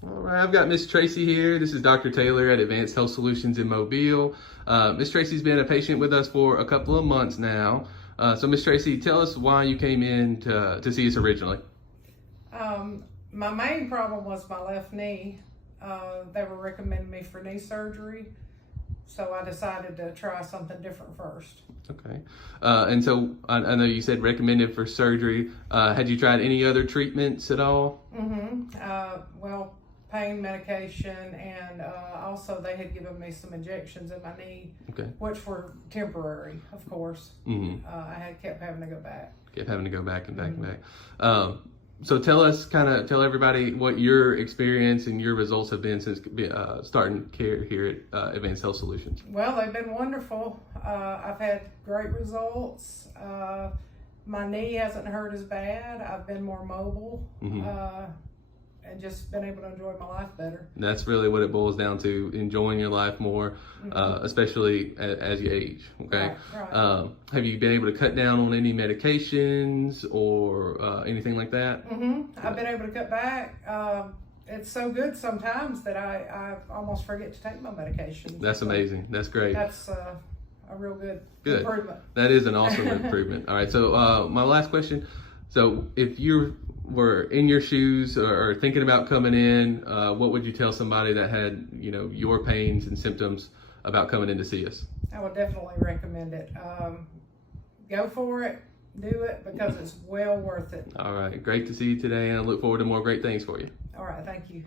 All right, I've got Miss Tracy here. This is Dr. Taylor at Advanced Health Solutions in Mobile. Miss Tracy's been a patient with us for a couple of months now. So Miss Tracy, tell us why you came in to see us originally. My main problem was my left knee. They were recommending me for knee surgery, so I decided to try something different first. Okay. And so I know you said recommended for surgery. Had you tried any other treatments at all? Well, pain medication, and also they had given me some injections in my knee, Okay. which were temporary, of course. I had kept having to go back. Kept having to go back and back and back. So tell everybody what your experience and your results have been since starting care here at Advanced Health Solutions. Well, they've been wonderful. I've had great results. My knee hasn't hurt as bad. I've been more mobile, and just been able to enjoy my life better. That's really what it boils down to, enjoying your life more, especially as you age, okay? Right. Have you been able to cut down on any medications or anything like that? I've been able to cut back. It's so good sometimes that I almost forget to take my medication. That's amazing. That's great. That's a real good improvement. That is an awesome improvement. All right, so my last question. So if you were in your shoes or thinking about coming in, what would you tell somebody that had, your pains and symptoms about coming in to see us? I would definitely recommend it. Go for it, do it, because it's well worth it. All right, great to see you today, and I look forward to more great things for you. All right, thank you.